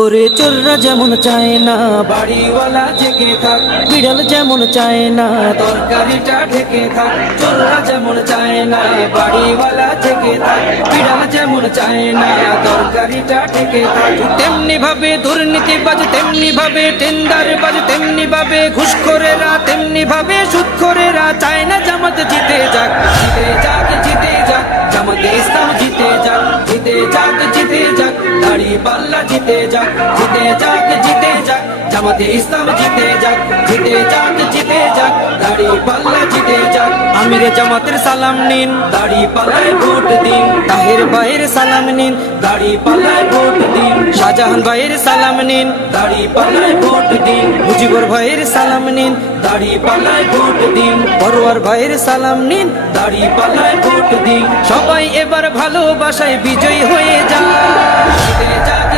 ওরে চোররা যেমন চায় না বাড়িওয়ালা জেগে থাক, বিড়াল যেমন চায় না তরকারিটা ঢেকে থাক। চোররা যেমন চায় না বাড়িওয়ালা জেগে থাক, বিড়াল যেমন চায় না তরকারিটা ঢেকে থাক। তেমনি ভাবে দুর্নীতিবাজ, তেমনি ভাবে টেন্ডারবাজ, তেমনি ভাবে ঘুষখোরেরা, তেমনি ভাবে সুদখোরেরা চায় না জামাত জিতে যাক। জিতে যাক, জিতে যাক, জামাতে ইসলাম জিতে যাক। জিতে যাক, জিতে যাক, দাড়িপাল্লা জিতে যাক। জিতে যাক, জিতে যাক, জামাতে ইসলাম জিতে যাক। জিতে যাক, জিতে যাক, দাড়িপাল্লা জিতে যাক। আমিরে জামাতের সালাম নিন, দাড়িপাল্লায় ভোট দিন। তাহের ভাইয়ের সালাম নিন, দাড়িপাল্লায় ভোট দিন। শাহজাহান ভাইয়ের সালাম নিন, দাড়িপাল্লায় ভোট দিন। মুজিবুর ভাইয়ের সালাম নিন, দাড়িপাল্লায় ভোট দিন। পরোয়ার ভাইয়ের সালাম নিন, দাড়িপাল্লায় ভোট দিন। সবাই এবার ভালোবাসায় বিজয়ী হয়ে যায়। জিতে যাক,